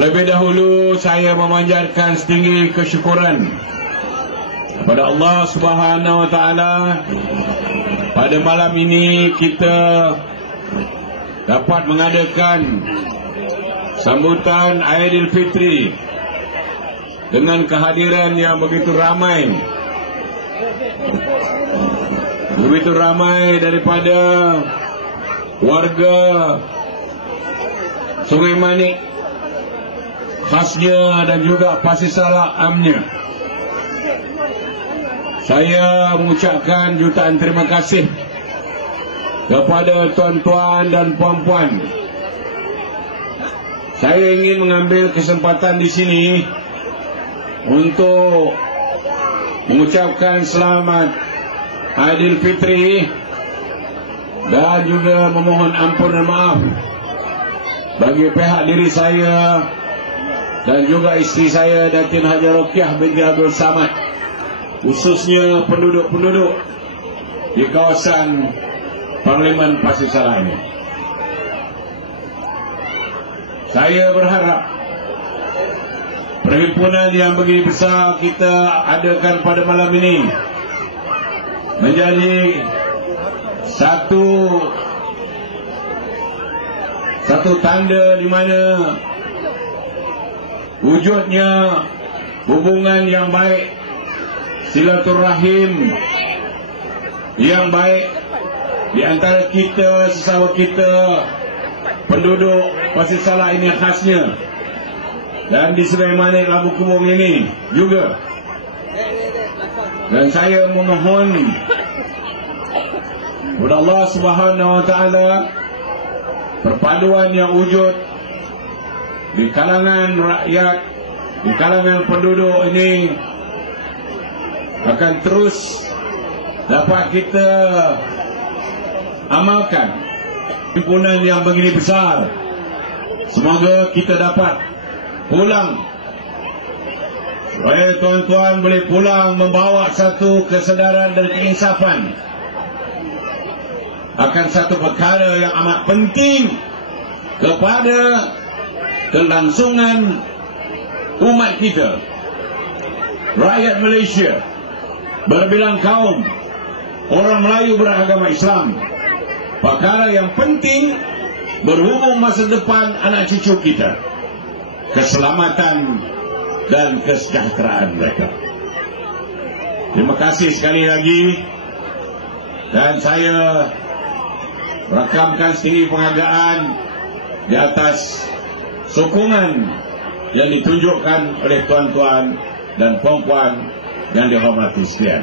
Lebih dahulu saya memanjatkan setinggi kesyukuran kepada Allah Subhanahu Wa Taala. Pada malam ini kita dapat mengadakan sambutan Aidilfitri dengan kehadiran yang begitu ramai daripada warga Sungai Manik khasnya dan juga Pasir Salak amnya. Saya mengucapkan jutaan terima kasih kepada tuan-tuan dan puan-puan. Saya ingin mengambil kesempatan di sini untuk mengucapkan selamat Aidilfitri dan juga memohon ampun dan maaf bagi pihak diri saya dan juga isteri saya Datin Haji Rokiah binti Abdul Samad, khususnya penduduk-penduduk di kawasan Parlimen Pasir Salak ini. Saya berharap perhimpunan yang begini besar kita adakan pada malam ini menjadi satu tanda di mana wujudnya hubungan yang baik, silaturahim yang baik di antara kita sesama kita penduduk Pasir Salak ini khasnya, dan di Sungai Manik Labu Kubung ini juga. Dan saya memohon kepada Allah Subhanahu Wa Taala perpaduan yang wujud di kalangan rakyat, di kalangan penduduk ini akan terus dapat kita amalkan. Himpunan yang begini besar, semoga kita dapat pulang, supaya tuan-tuan boleh pulang membawa satu kesedaran dan keinsafan akan satu perkara yang amat penting kepada kelangsungan umat kita, rakyat Malaysia berbilang kaum, orang Melayu beragama Islam. Perkara yang penting berhubung masa depan anak cucu kita, keselamatan dan kesejahteraan mereka. Terima kasih sekali lagi, dan saya rakamkan setinggi penghargaan di atas sokongan yang ditunjukkan oleh tuan-tuan dan puan-puan yang dihormati sekalian.